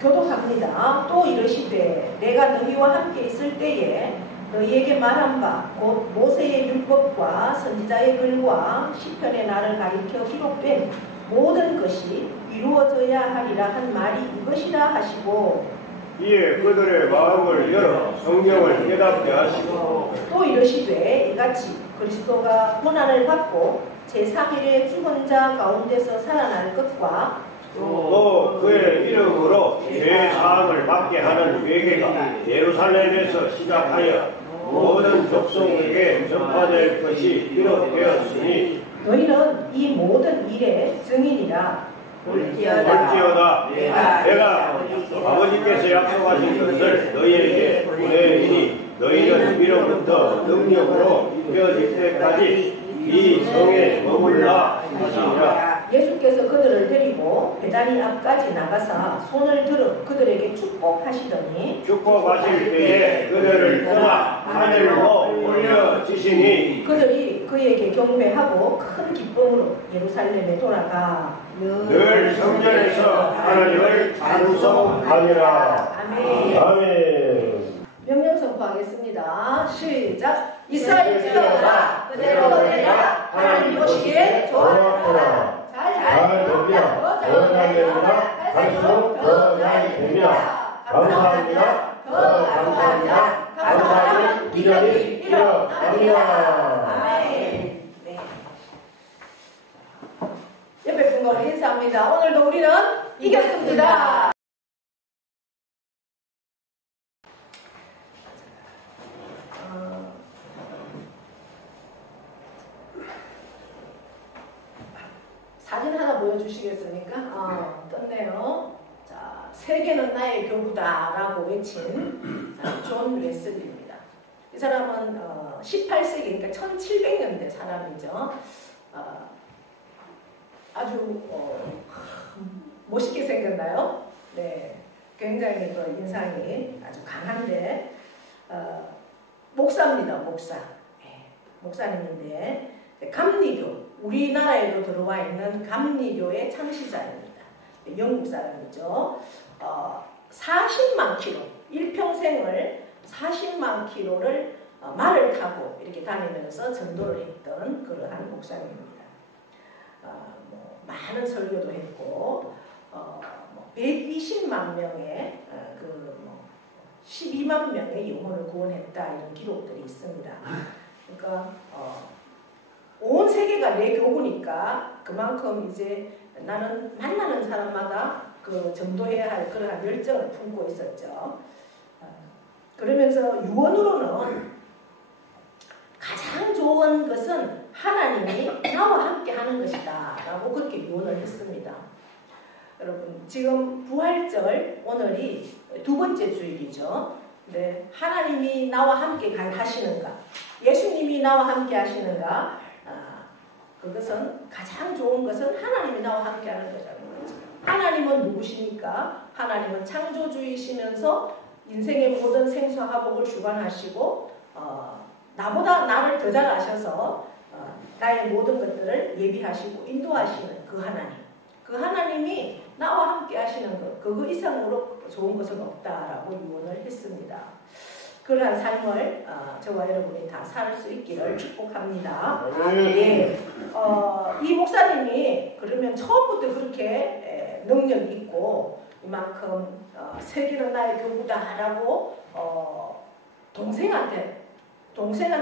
교독합니다. 또 이르시되 내가 너희와 함께 있을 때에 너희에게 말한 바 곧 모세의 율법과 선지자의 글과 시편의 나를 가리켜 기록된 모든 것이 이루어져야 하리라 한 말이 이것이라 하시고 이에 그들의 마음을 열어 성경을 깨닫게 하시고 또 이르시되 이같이 그리스도가 고난을 받고 제3일에 죽은 자 가운데서 살아날 것과 또 그의 이름으로 죄 사함을 받게 하는 회개가 예루살렘에서 시작하여 모든 족속에게 전파될 것이 이루어되었으니 너희는 이 모든 일의 증인이라. 볼지어다 내가 아버지께서 약속하신 것을 너희에게 보내리니 너희는 이로부터 능력으로 입혀질 때까지 이 성에 머물라 하시니라. 예수께서 그들을 데리고 베다니 앞까지 나가사 손을 들어 그들에게 축복하시더니 축복하실 때에 그들을 떠나 하늘로 올려지시니 그들이 그에게 경배하고 큰 기쁨으로 예루살렘에 돌아가 늘 성전에서 하나님을 찬송하니라. 아멘. 아멘. 명령 선포하겠습니다. 시작. 이스라엘지어라 그대로 내가 하나님 보시기에 좋아하노라. 잘 됩니다. 더 잘 됩니다. 갈수록 더 잘 됩니다. 감사합니다. 더 감사합니다. 감사하는 기적이 일어납니다. 아멘. 네. 옆에 분과 인사합니다. 오늘도 우리는 이겼습니다. 사진 하나 보여주시겠습니까? 떴네요. 자, 세계는 나의 교부다 라고 외친 존 웨슬리입니다. 이 사람은 18세기, 그러니까 1700년대 사람이죠. 아주 멋있게 생겼나요? 네, 굉장히 그 인상이 아주 강한데 목사입니다. 목사. 네, 목사님인데 감리교, 우리나라에도 들어와 있는 감리교의 창시자입니다. 영국 사람이죠. 40만 킬로, 일평생을 40만 킬로를 말을 타고 이렇게 다니면서 전도를 했던 그러한 목사님입니다. 많은 설교도 했고 120만 명의 12만 명의 영혼을 구원했다 이런 기록들이 있습니다. 그러니까 온 세계가 내 교구니까 그만큼 이제 나는 만나는 사람마다 그 전도해야 할 그러한 열정을 품고 있었죠. 그러면서 유언으로는 가장 좋은 것은 하나님이 나와 함께 하는 것이다 라고 그렇게 유언을 했습니다. 여러분 지금 부활절 오늘이 두 번째 주일이죠. 네, 하나님이 나와 함께 하시는가, 예수님이 나와 함께 하시는가, 그것은 가장 좋은 것은 하나님이 나와 함께 하는 거라는 거죠. 하나님은 누구시니까? 하나님은 창조주이시면서 인생의 모든 생사화복을 주관하시고 나보다 나를 더 잘 아셔서 나의 모든 것들을 예비하시고 인도하시는 그 하나님, 그 하나님이 나와 함께 하시는 것, 그거 이상으로 좋은 것은 없다라고 유언을 했습니다. 그러한 삶을 저와 여러분이 다 살 수 있기를 축복합니다. 예. 이 목사님이 그러면 처음부터 그렇게 능력이 있고 이만큼 세계는 나의 교구다라고 동생한테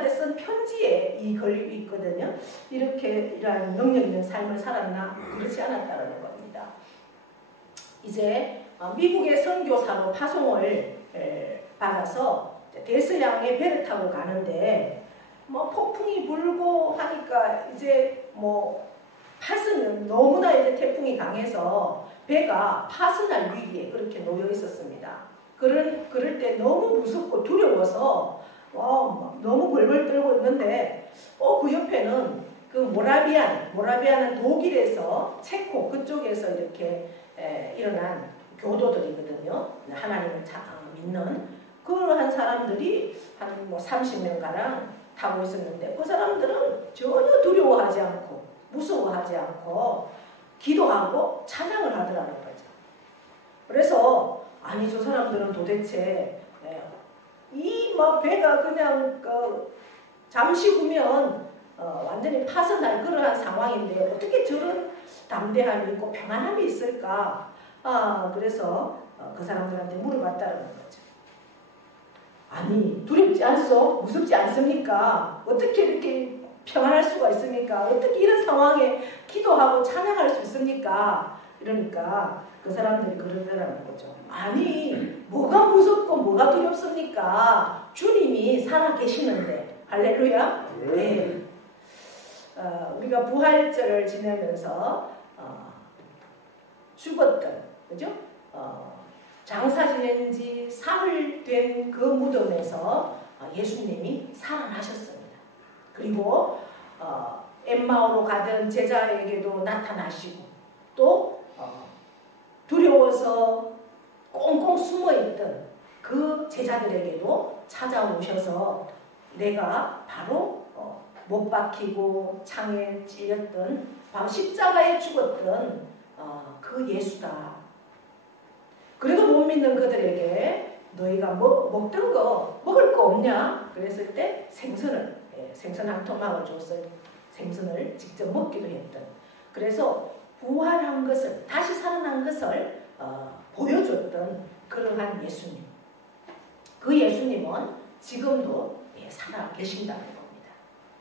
쓴 편지에 이 글이 있거든요. 이러한 능력 있는 삶을 살았나? 그렇지 않았다는 겁니다. 이제 미국의 선교사로 파송을 받아서 대서양에 배를 타고 가는데 폭풍이 불고 하니까 이제 파손은 너무나 이제 태풍이 강해서 배가 파손할 위기에 그렇게 놓여 있었습니다. 그럴 때 너무 무섭고 두려워서 너무 벌벌 떨고 있는데 그 옆에는 그 모라비아는 독일에서 체코 그쪽에서 이렇게 일어난 교도들이거든요. 하나님을 믿는 그러한 사람들이 한 30명가량 타고 있었는데 그 사람들은 전혀 두려워하지 않고 무서워하지 않고 기도하고 찬양을 하더라는 거죠. 그래서 아니 저 사람들은 도대체 이 막 배가 그냥 잠시 후면 완전히 파선날 그러한 상황인데 어떻게 저런 담대함이 있고 평안함이 있을까? 그래서 그 사람들한테 물어봤다는 거죠. 아니 두렵지 않소? 무섭지 않습니까? 어떻게 이렇게 평안할 수가 있습니까? 어떻게 이런 상황에 기도하고 찬양할 수 있습니까? 이러니까 그 사람들이 그러더라는 거죠. 아니 뭐가 무섭고 뭐가 두렵습니까? 주님이 살아계시는데. 할렐루야. 네. 우리가 부활절을 지내면서 죽었던, 그죠? 장사 지낸 지 사흘 된 그 무덤에서 예수님이 살아나셨습니다. 그리고 엠마오로 가던 제자에게도 나타나시고 또 두려워서 꽁꽁 숨어있던 그 제자들에게도 찾아오셔서 내가 바로 못 박히고 창에 찔렸던 바로 십자가에 죽었던 그 예수다. 그래도 못 믿는 그들에게 너희가 먹던 거 먹을 거 없냐? 그랬을 때 생선 한 토막을 줘서 생선을 직접 먹기도 했던. 그래서 부활한 것을 다시 살아난 것을 보여줬던 그러한 예수님. 그 예수님은 지금도 살아 계신다는 겁니다.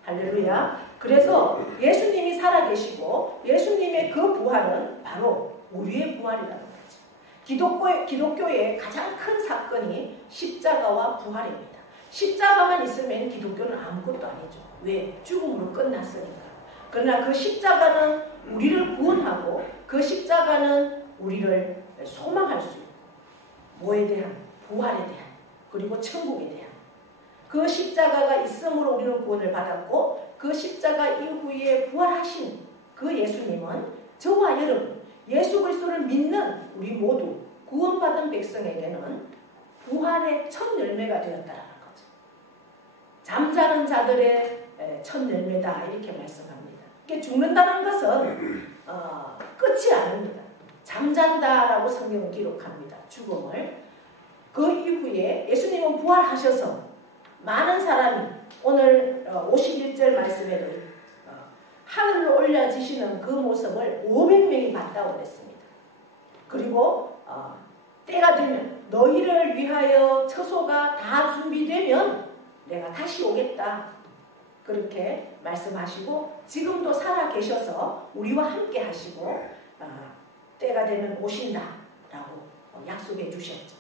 할렐루야. 그래서 예수님이 살아 계시고 예수님의 그 부활은 바로 우리의 부활이라는 거죠. 기독교의 가장 큰 사건이 십자가와 부활입니다. 십자가만 있으면 기독교는 아무것도 아니죠. 왜? 죽음으로 끝났으니까. 그러나 그 십자가는 우리를 구원하고 그 십자가는 우리를 소망할 수 있고 뭐에 대한? 부활에 대한 그리고 천국에 대한 그 십자가가 있음으로 우리는 구원을 받았고 그 십자가 이후에 부활하신 그 예수님은 저와 여러분 예수 그리스도를 믿는 우리 모두 구원받은 백성에게는 부활의 첫 열매가 되었다는 거죠. 잠자는 자들의 첫 열매다 이렇게 말씀합니다. 죽는다는 것은 끝이 아닙니다. 잠잔다라고 성경은 기록합니다. 죽음을. 그 이후에 예수님은 부활하셔서 많은 사람이 오늘 51절 말씀에도 하늘로 올려지시는 그 모습을 500명이 봤다고 그랬습니다. 그리고 때가 되면 너희를 위하여 처소가 다 준비되면 내가 다시 오겠다. 그렇게 말씀하시고 지금도 살아 계셔서 우리와 함께 하시고 때가 되면 오신다라고 약속해 주셨죠.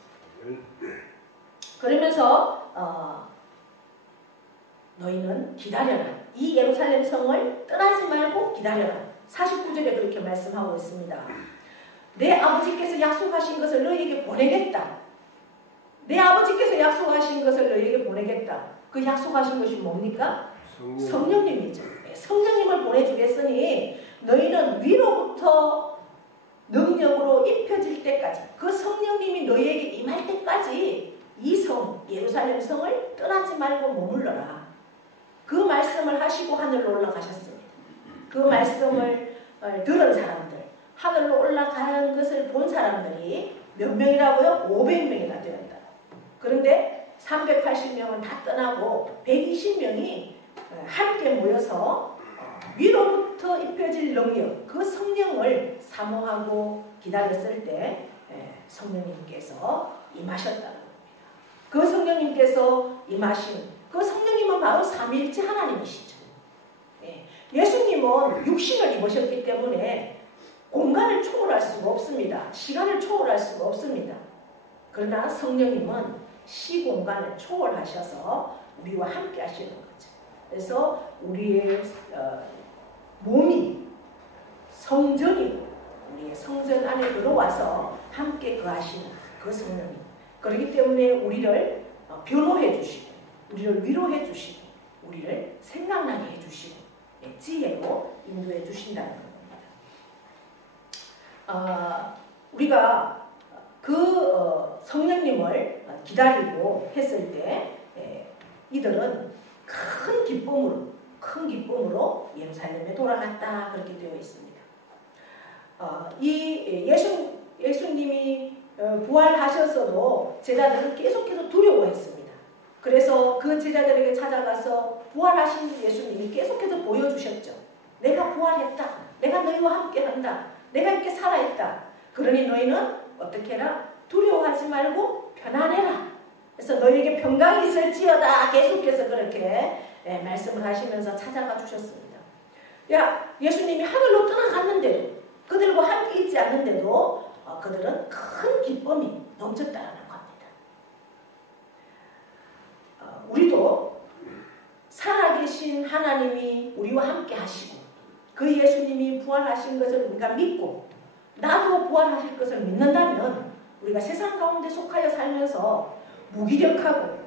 그러면서 너희는 기다려라. 이 예루살렘 성을 떠나지 말고 기다려라. 49절에 그렇게 말씀하고 있습니다. 내 아버지께서 약속하신 것을 너희에게 보내겠다. 내 아버지께서 약속하신 것을 너희에게 보내겠다. 그 약속하신 것이 뭡니까? 성령님이죠. 성령님을 보내주겠으니 너희는 위로부터 능력으로 입혀질 때까지 그 성령님이 너희에게 임할 때까지 이 성, 예루살렘 성을 떠나지 말고 머물러라. 그 말씀을 하시고 하늘로 올라가셨습니다. 그 말씀을 들은 사람들, 하늘로 올라가는 것을 본 사람들이 몇 명이라고요? 500명이나 되었다. 그런데 380명은 다 떠나고 120명이 함께 모여서 위로부터 입혀질 능력, 그 성령을 사모하고 기다렸을 때 성령님께서 임하셨다는 겁니다. 그 성령님께서 임하신 그 성령님은 바로 삼위일체 하나님이시죠. 예수님은 육신을 입으셨기 때문에 공간을 초월할 수가 없습니다. 시간을 초월할 수가 없습니다. 그러나 성령님은 시공간을 초월하셔서 우리와 함께 하시는 거죠. 그래서 우리의 몸이 성전이고 우리의 성전 안에 들어와서 함께 거하시는 그 성령님. 그렇기 때문에 우리를 변호해 주시고 우리를 위로해 주시고 우리를 생각나게 해주시고 지혜로 인도해 주신다는 겁니다. 우리가 그 성령님을 기다리고 했을 때 이들은 큰 기쁨으로 예루살렘에 돌아갔다 그렇게 되어 있습니다. 이 예수님이 부활하셔서 부활하셨어도 제자들은 계속해서 두려워했습니다. 그래서 그 제자들에게 찾아가서 부활하신 예수님이 계속해서 보여주셨죠. 내가 부활했다. 내가 너희와 함께한다. 내가 이렇게 살아있다. 그러니 너희는 어떻게 해라? 두려워하지 말고 편안해라. 그래서 너희에게 평강이 있을지어다. 계속해서 그렇게 말씀을 하시면서 찾아가 주셨습니다. 예수님이 하늘로 떠나갔는데도 그들과 함께 있지 않는데도 그들은 큰 기쁨이 넘쳤다는 겁니다. 우리도 살아계신 하나님이 우리와 함께 하시고 그 예수님이 부활하신 것을 우리가 믿고 나도 부활하실 것을 믿는다면 우리가 세상 가운데 속하여 살면서 무기력하고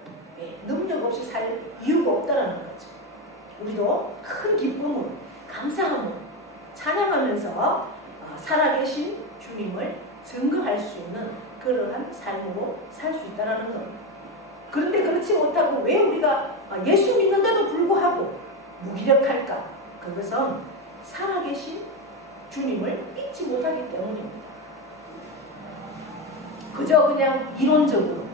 능력 없이 살 이유가 없다는 거죠. 우리도 큰 기쁨으로 감사함으로 찬양하면서 살아계신 주님을 증거할 수 있는 그러한 삶으로 살 수 있다는 겁니다. 그런데 그렇지 못하고 왜 우리가 예수 믿는데도 불구하고 무기력할까? 그것은 살아계신 주님을 믿지 못하기 때문입니다. 그저 그냥 이론적으로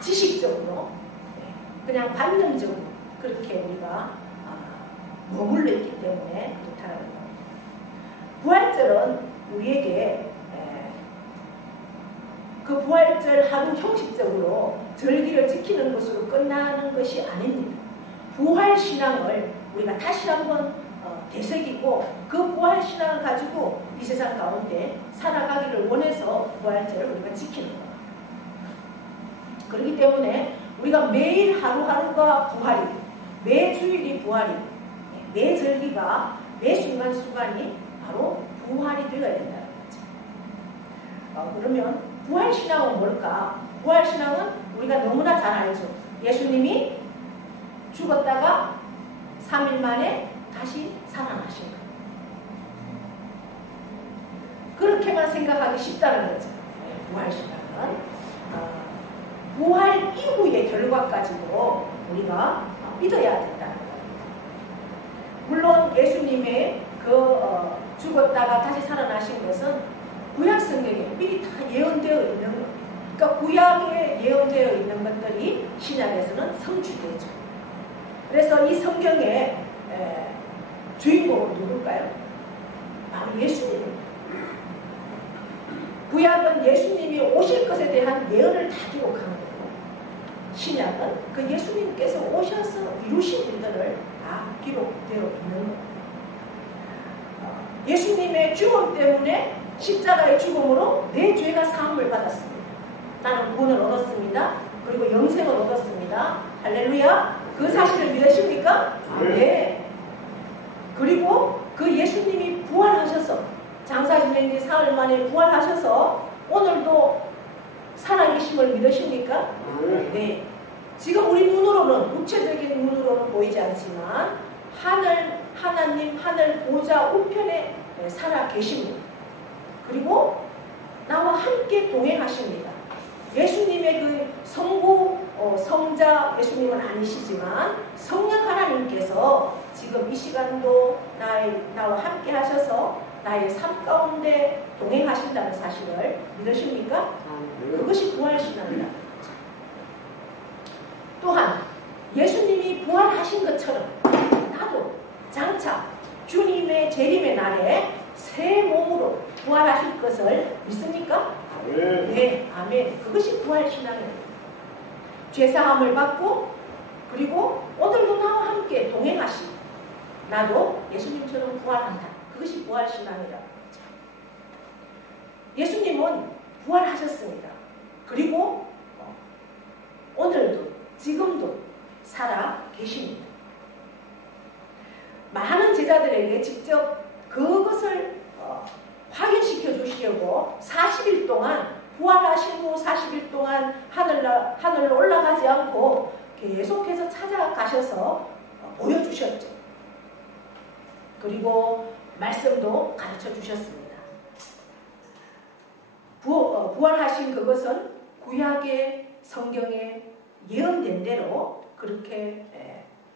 지식적으로 그냥 관념적으로 그렇게 우리가 머물러 있기 때문에 그렇다는 겁니다. 부활절은 우리에게 그 부활절 하루 형식적으로 절기를 지키는 것으로 끝나는 것이 아닙니다. 부활신앙을 우리가 다시 한번 되새기고 그 부활신앙을 가지고 이 세상 가운데 살아가기를 원해서 부활절을 우리가 지키는 겁니다. 그렇기 때문에 우리가 매일 하루하루가 부활이, 매 주일이 부활이, 매 절기가 매 순간순간이 바로 부활이 되어야 된다는 거죠. 그러면 부활신앙은 뭘까? 부활신앙은 우리가 너무나 잘 알죠. 예수님이 죽었다가 3일 만에 다시 살아나신 것. 그렇게만 생각하기 쉽다는 거죠. 부활신앙은 부활 이후의 결과까지도 우리가 믿어야 된다는 거예요. 물론 예수님의 죽었다가 다시 살아나신 것은 구약 성경에 미리 다 예언되어 있는 거예요. 그러니까 구약에 예언되어 있는 것들이 신약에서는 성취되죠. 그래서 이 성경의 주인공은 누굴까요? 바로 예수님입니다. 구약은 예수님이 오실 것에 대한 예언을 다 기록한 거고 신약은 그 예수님께서 오셔서 이루신 일들을 다 기록되어 있는 거예요. 예수님의 죽음 때문에 십자가의 죽음으로 내 죄가 사함을 받았습니다. 나는 구원을 얻었습니다. 그리고 영생을 얻었습니다. 할렐루야. 그 사실을 믿으십니까? 네. 그리고 그 예수님이 부활하셔서 장사 지낸 지 사흘 만에 부활하셔서 오늘도 살아계심을 믿으십니까? 네. 지금 우리 눈으로는 육체적인 눈으로는 보이지 않지만 하나님 하늘 보좌 우편에 살아계십니다. 그리고 나와 함께 동행하십니다. 예수님의 그 성자 예수님은 아니시지만 성령 하나님께서 지금 이 시간도 나와 함께 하셔서 나의 삶 가운데 동행하신다는 사실을 믿으십니까? 그것이 부활신앙이다. 또한 예수님이 부활하신 것처럼 나도 장차 주님의 재림의 날에 새 몸으로 부활하실 것을 믿습니까? 네, 아멘. 그것이 부활신앙입니다. 죄사함을 받고 그리고 오늘도 나와 함께 동행하시고 나도 예수님처럼 부활한다. 그것이 부활신앙이라고 하죠. 예수님은 부활하셨습니다. 그리고 오늘도 지금도 살아 계십니다. 많은 제자들에게 직접 그것을 확인시켜 주시려고 40일 동안 부활하신 후 40일 동안 하늘로 올라가지 않고 계속해서 찾아가셔서 보여주셨죠. 그리고 말씀도 가르쳐 주셨습니다. 부활하신 그것은 구약의 성경에 예언된 대로 그렇게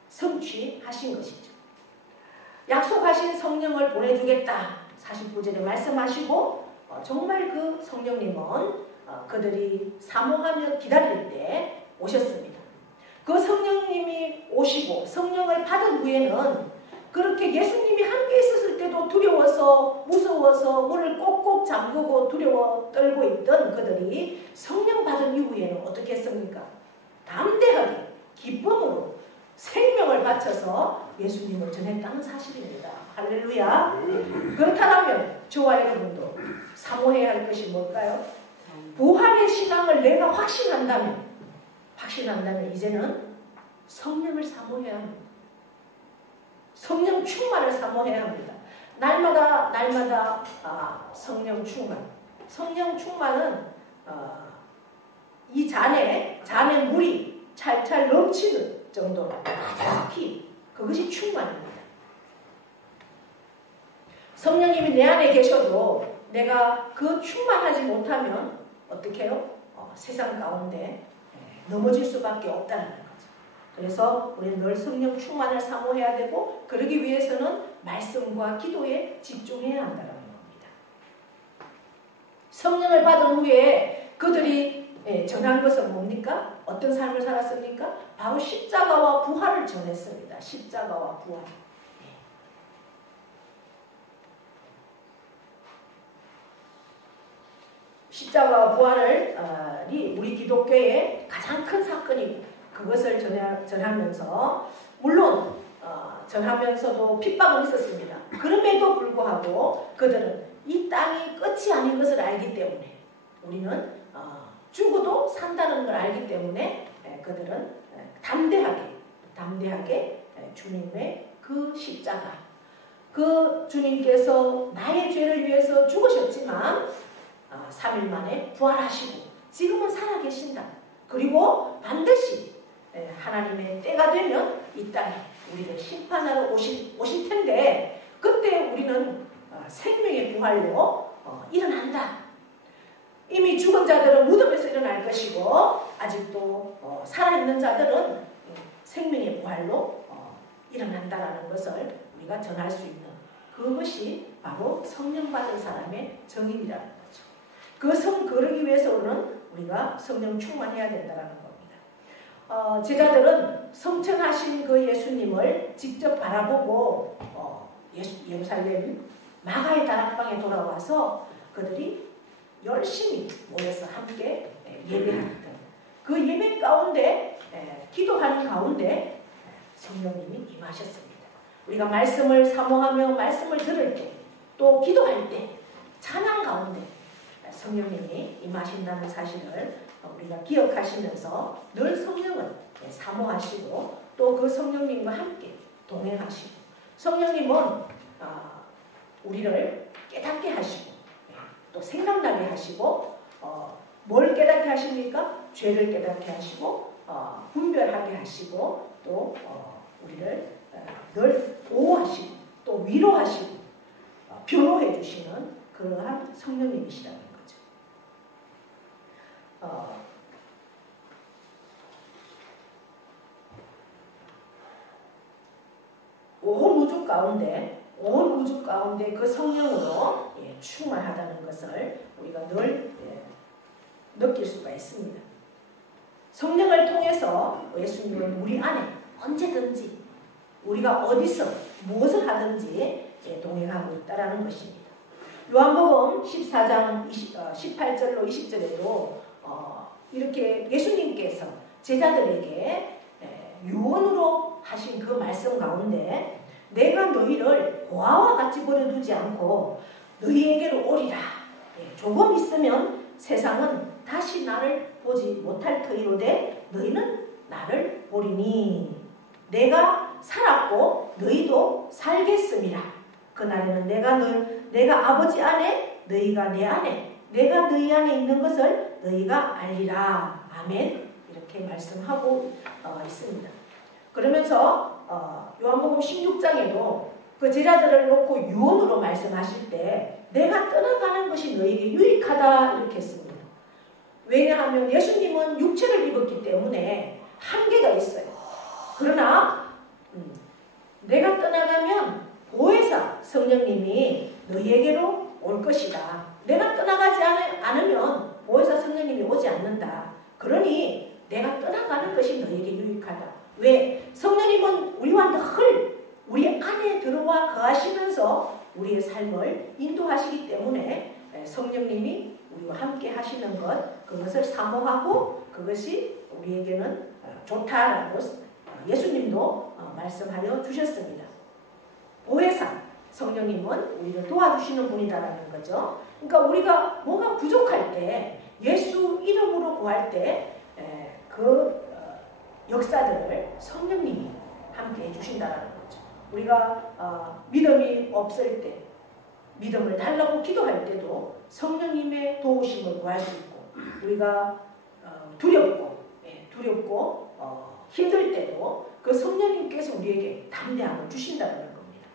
성취하신 것이죠. 약속하신 성령을 보내주겠다. 49절에 말씀하시고 정말 그 성령님은 그들이 사모하며 기다릴 때 오셨습니다. 그 성령님이 오시고 성령을 받은 후에는 그렇게 예수님이 함께 있었을 때도 두려워서 무서워서 문을 꼭꼭 잠그고 두려워 떨고 있던 그들이 성령 받은 이후에는 어떻게 했습니까? 담대하게 기쁨으로 생명을 바쳐서 예수님을 전했다는 사실입니다. 할렐루야. 그렇다면 저와 여러분도 사모해야 할 것이 뭘까요? 부활의 신앙을 내가 확신한다면 이제는 성령을 사모해야 합니다. 성령 충만을 사모해야 합니다. 날마다 성령 충만. 성령 충만은 이 잔에 물이 찰찰 넘치는 정도로 가득히 그것이 충만입니다. 성령님이 내 안에 계셔도 내가 그 충만하지 못하면 어떻게 해요? 세상 가운데 넘어질 수밖에 없다는 거죠. 그래서 우리는 늘 성령 충만을 사모해야 되고 그러기 위해서는 말씀과 기도에 집중해야 한다는 겁니다. 성령을 받은 후에 그들이 전한 것은 뭡니까? 어떤 삶을 살았습니까? 바로 십자가와 부활을 전했습니다. 십자가와 부활. 십자가와 부활이 우리 기독교의 가장 큰 사건이고 그것을 전하면서 물론 전하면서도 핍박은 있었습니다. 그럼에도 불구하고 그들은 이 땅이 끝이 아닌 것을 알기 때문에 우리는 죽어도 산다는 걸 알기 때문에 그들은 담대하게 주님의 그 십자가 그 주님께서 나의 죄를 위해서 죽으셨지만 3일 만에 부활하시고 지금은 살아계신다. 그리고 반드시 하나님의 때가 되면 이 땅에 우리를 심판하러 오실 텐데 그때 우리는 생명의 부활로 일어난다. 이미 죽은 자들은 무덤에서 일어날 것이고 아직도 살아있는 자들은 생명의 부활로 일어난다라는 것을 우리가 전할 수 있는 그것이 바로 성령 받은 사람의 정인이라는 거죠. 그러기 위해서는 우리가 성령 충만해야 된다는 겁니다. 제자들은 성천하신 그 예수님을 직접 바라보고 예루살렘 마가의 다락방에 돌아와서 그들이 열심히 모여서 함께 예배하던 그 예배 가운데 기도하는 가운데 성령님이 임하셨습니다. 우리가 말씀을 사모하며 말씀을 들을 때 또 기도할 때 찬양 가운데 성령님이 임하신다는 사실을 우리가 기억하시면서 늘 성령을 사모하시고 또 그 성령님과 함께 동행하시고 성령님은 우리를 깨닫게 하시고 또 생각나게 하시고 뭘 깨닫게 하십니까? 죄를 깨닫게 하시고 분별하게 하시고 또 우리를 늘 보호하시고 또 위로하시고 변호해 주시는 그러한 성령님이시라는 거죠. 온 우주 가운데 그 성령으로 충만하다는 것을 우리가 늘 느낄 수가 있습니다. 성령을 통해서 예수님은 우리 안에 언제든지 우리가 어디서 무엇을 하든지 동행하고 있다는 것입니다. 요한복음 14장 18절로 20절에도 이렇게 예수님께서 제자들에게 유언으로 하신 그 말씀 가운데 내가 너희를 고아와 같이 버려두지 않고 너희에게로 오리라. 조금 있으면 세상은 다시 나를 보지 못할 터이로되 너희는 나를 보리니 내가 살았고 너희도 살겠음이라. 그날에는 내가 아버지 안에 너희가 내 안에 내가 너희 안에 있는 것을 너희가 알리라. 아멘. 이렇게 말씀하고 있습니다. 그러면서 요한복음 16장에도 그 제자들을 놓고 유언으로 말씀하실 때 내가 떠나가는 것이 너희에게 유익하다 이렇게 했습니다. 왜냐하면 예수님은 육체를 입었기 때문에 한계가 있어요. 그러나 내가 떠나가면 보혜사 성령님이 너희에게로 올 것이다. 내가 떠나가지 않으면 보혜사 성령님이 오지 않는다. 그러니 내가 떠나가는 것이 너에게 유익하다. 왜? 성령님은 우리와 늘 우리 안에 들어와 거하시면서 우리의 삶을 인도하시기 때문에 성령님이 우리와 함께 하시는 그것을 사모하고 그것이 우리에게는 좋다라고 예수님도 말씀하여 주셨습니다. 보혜사 성령님은 우리를 도와주시는 분이다라는 거죠. 그러니까 우리가 뭐가 부족할 때 예수 이름으로 구할 때 그 역사들을 성령님이 함께 해주신다라는 거죠. 우리가 믿음이 없을 때 믿음을 달라고 기도할 때도 성령님의 도우심을 구할 수 있고 우리가 두렵고 힘들 때도 그 성령님께서 우리에게 담대함을 주신다는 겁니다.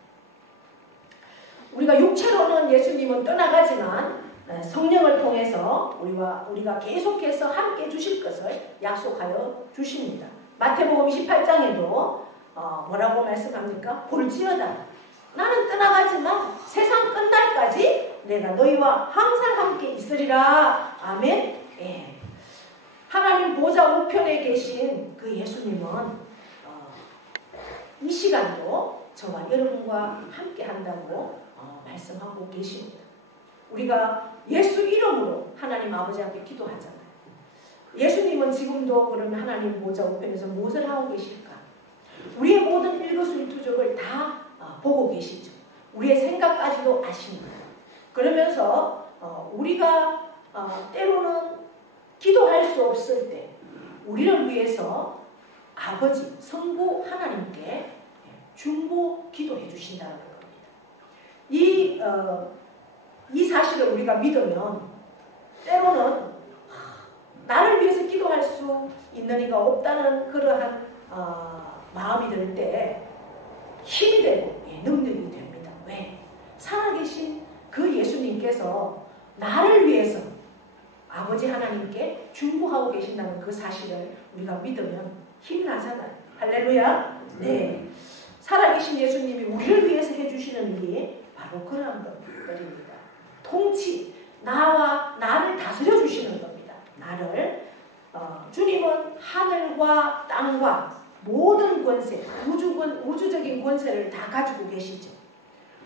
우리가 육체로는 예수님은 떠나가지만 성령을 통해서 우리가 계속해서 함께 주실 것을 약속하여 주십니다. 마태복음 28장에도 뭐라고 말씀합니까? 볼지어다 나는 떠나가지만 세상 끝날까지 내가 너희와 항상 함께 있으리라. 아멘. 예. 하나님 보좌 우편에 계신 그 예수님은 이 시간도 저와 여러분과 함께 한다고 말씀하고 계십니다. 우리가 예수 이름으로 하나님 아버지 앞에 기도하잖아요. 예수님은 지금도 그러면 하나님 보좌 우편에서 무엇을 하고 계실까? 우리의 모든 일거수일투족을 다 보고 계시죠. 우리의 생각까지도 아십니다. 그러면서 우리가 때로는 기도할 수 없을 때 우리를 위해서 아버지 성부 하나님께 중보 기도해 주신다는 겁니다. 이 사실을 우리가 믿으면 때로는 나를 위해서 기도할 수 있는 이가 없다는 그러한 마음이 들 때 힘이 되고 능력이 됩니다. 왜? 살아계신 그 예수님께서 나를 위해서 아버지 하나님께 중보하고 계신다는 그 사실을 우리가 믿으면 힘이 나잖아요. 할렐루야. 네. 살아계신 예수님이 우리를 위해서 해주시는 일이 바로 그러한 것들입니다. 통치, 나를 다스려 주시는 겁니다. 나를 주님은 하늘과 땅과 모든 권세, 우주적인 권세를 다 가지고 계시죠.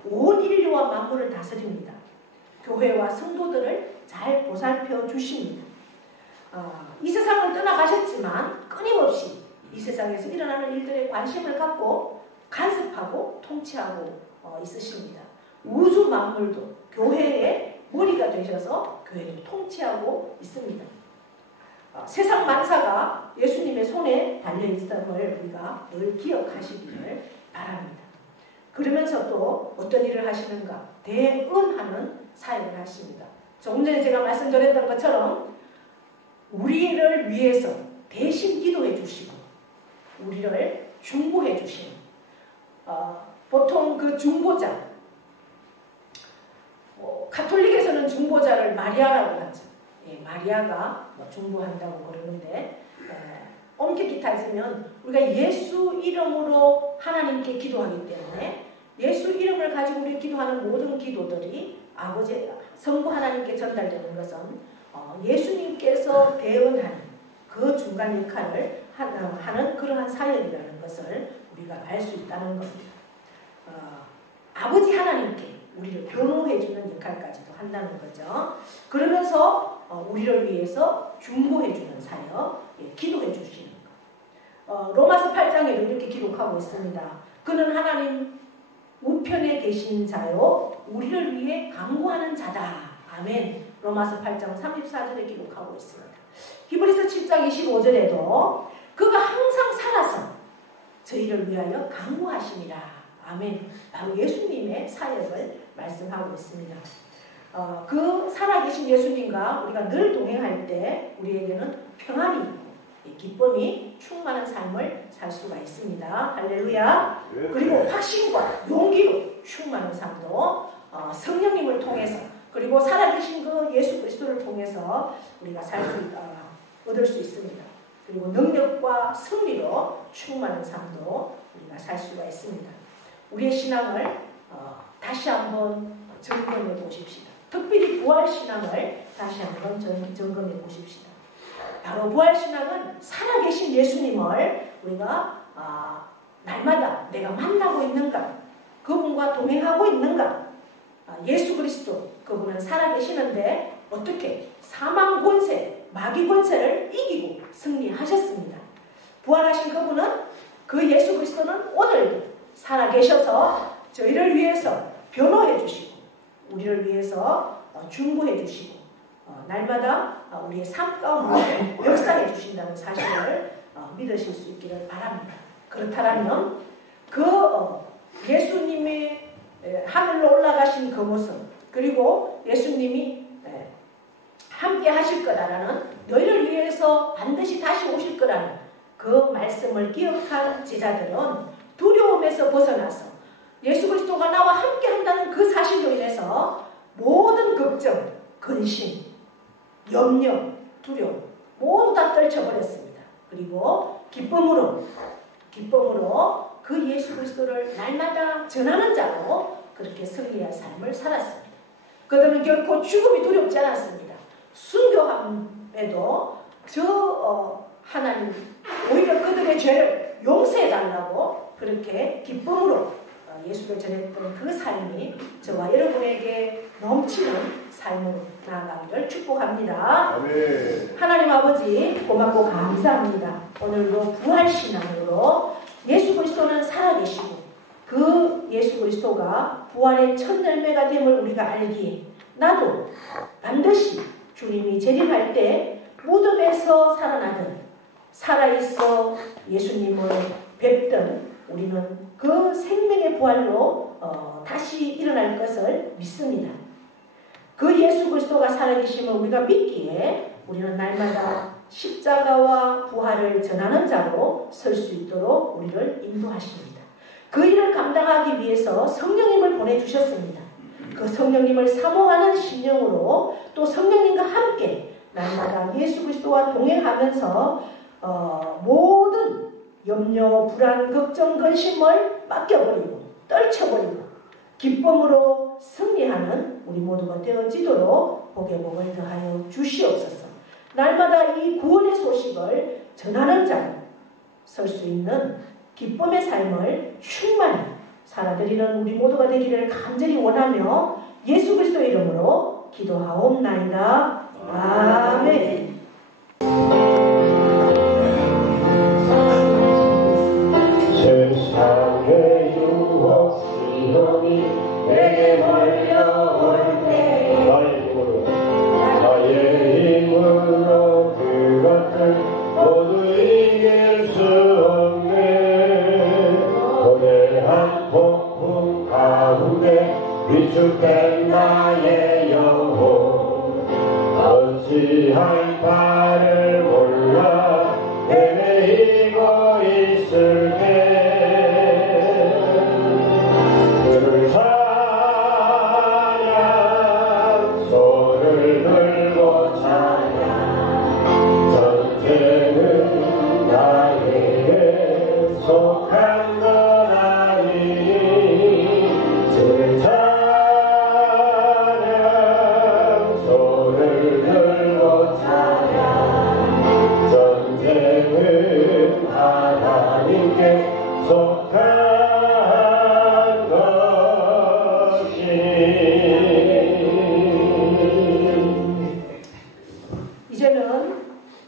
온 인류와 만물을 다스립니다. 교회와 성도들을 잘 보살펴 주십니다. 이 세상을 떠나가셨지만 끊임없이 이 세상에서 일어나는 일들에 관심을 갖고 간섭하고 통치하고 있으십니다. 우주 만물도 교회의 머리가 되셔서 교회를 통치하고 있습니다. 세상 만사가 예수님의 손에 달려있음을 우리가 늘 기억하시기를 바랍니다. 그러면서 또 어떤 일을 하시는가? 대응하는 사역을 하십니다. 조금 전에 제가 말씀드렸던 것처럼 우리를 위해서 대신 기도해 주시고 우리를 중보해 주시는 보통 그 중보자 가톨릭에서는 중보자를 마리아라고 하죠. 마리아가 중보한다고 그러는데 엄격히 따지면 우리가 예수 이름으로 하나님께 기도하기 때문에 예수 이름을 가지고 우리 기도하는 모든 기도들이 아버지 성부 하나님께 전달되는 것은 예수님께서 대언하는 그 중간 역할을 하는 그러한 사역이라는 것을 우리가 알 수 있다는 겁니다. 아버지 하나님께 우리를 변호해주는 역할까지도 한다는 거죠. 그러면서 우리를 위해서 중보해주는 사역, 기도해주시는 것. 로마서 8장에도 이렇게 기록하고 있습니다. 그는 하나님 우편에 계신 자요 우리를 위해 강구하는 자다. 아멘. 로마서 8장 34절에 기록하고 있습니다. 히브리서 7장 25절에도 그가 항상 살아서 저희를 위하여 강구하시니라. 아멘. 바로 예수님의 사역을 말씀하고 있습니다. 그 살아계신 예수님과 우리가 늘 동행할 때 우리에게는 평안이 있고 기쁨이 충만한 삶을 살 수가 있습니다. 할렐루야. 그리고 확신과 용기로 충만한 삶도 성령님을 통해서 그리고 살아계신 그 예수 그리스도를 통해서 우리가 얻을 수 있습니다. 그리고 능력과 승리로 충만한 삶도 우리가 살 수가 있습니다. 우리의 신앙을 다시 한번 점검해 보십시다. 특별히 부활신앙을 다시 한번 점검해 보십시다. 바로 부활신앙은 살아계신 예수님을 우리가 날마다 내가 만나고 있는가, 그분과 동행하고 있는가, 예수 그리스도 그분은 살아계시는데 어떻게 사망 권세, 마귀 권세를 이기고 승리하셨습니다. 부활하신 그분은, 그 예수 그리스도는 오늘도 살아계셔서 저희를 위해서 변호해 주시고 우리를 위해서 중보해 주시고 날마다 우리의 삶 가운데 역사해 주신다는 사실을 믿으실 수 있기를 바랍니다. 그렇다면 그 예수님이 하늘로 올라가신 그 모습, 그리고 예수님이 함께 하실 거라는, 너희를 위해서 반드시 다시 오실 거라는 그 말씀을 기억한 제자들은 두려움에서 벗어나서 예수 그리스도가 나와 함께 한다는 그 사실로 인해서 모든 걱정, 근심, 염려, 두려움 모두 다 떨쳐버렸습니다. 그리고 기쁨으로 그 예수 그리스도를 날마다 전하는 자로 그렇게 승리한 삶을 살았습니다. 그들은 결코 죽음이 두렵지 않았습니다. 순교함에도 하나님 오히려 그들의 죄를 용서해달라고 그렇게 기쁨으로 예수를 전했던 그 삶이 저와 여러분에게 넘치는 삶으로 나아가기를 축복합니다. 아멘. 하나님 아버지 고맙고 감사합니다. 오늘도 부활신앙으로 예수 그리스도는 살아계시고 그 예수 그리스도가 부활의 첫 열매가 됨을 우리가 알기에 나도 반드시 주님이 재림할 때 무덤에서 살아나든 살아있어 예수님을 뵙든 우리는 그 생명의 부활로 다시 일어날 것을 믿습니다. 그 예수 그리스도가 살아계심을 우리가 믿기에 우리는 날마다 십자가와 부활을 전하는 자로 설 수 있도록 우리를 인도하십니다. 그 일을 감당하기 위해서 성령님을 보내주셨습니다. 그 성령님을 사모하는 심령으로 또 성령님과 함께 날마다 예수 그리스도와 동행하면서 모든 염려, 불안, 걱정, 근심을 맡겨버리고 떨쳐버리고 기쁨으로 승리하는 우리 모두가 되어지도록 복의 복을 더하여 주시옵소서. 날마다 이 구원의 소식을 전하는 자로 설 수 있는 기쁨의 삶을 충만히 살아드리는 우리 모두가 되기를 간절히 원하며 예수 그리스도의 이름으로 기도하옵나이다. 아멘. 세상의 유혹 시험이 내게 몰려올 때 나의 힘으로 그것을 모두 이길 수 없네. 거대한 폭풍 가운데 위축된 나의 영혼 어찌할 바를 몰라 헤매이고 있을게. 그를 찬양 손을 들고 찬양 전쟁은 나에게 속한 것 아니니 주를 찬양 손을 들고 찬양 전쟁은 하나님께 속한 이제는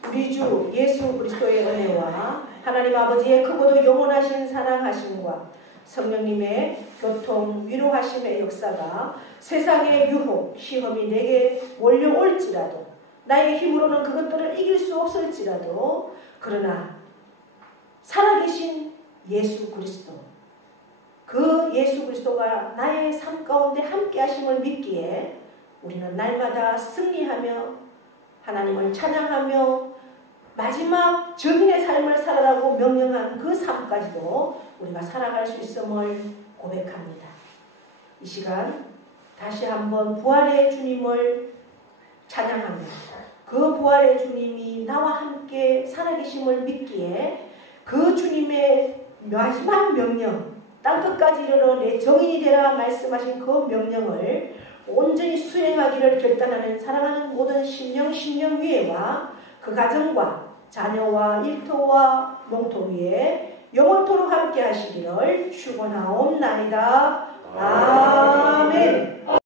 우리 주 예수 그리스도의 은혜와 하나님 아버지의 크고도 영원하신 사랑하심과 성령님의 교통 위로하심의 역사가 세상의 유혹, 시험이 내게 몰려올지라도 나의 힘으로는 그것들을 이길 수 없을지라도 그러나 살아계신 예수 그리스도, 그 예수 그리스도가 나의 삶 가운데 함께 하심을 믿기에 우리는 날마다 승리하며 하나님을 찬양하며 마지막 증인의 삶을 살아라고 명령한 그 삶까지도 우리가 살아갈 수 있음을 고백합니다. 이 시간 다시 한번 부활의 주님을 찬양합니다. 그 부활의 주님이 나와 함께 살아계심을 믿기에 그 주님의 마지막 명령, 땅끝까지 이르러 내 정인이 되라 말씀하신 그 명령을 온전히 수행하기를 결단하는 사랑하는 모든 심령 위에와 그 가정과 자녀와 일터와 농토 위에 영원토록 함께 하시기를 축원하옵나이다. 아멘.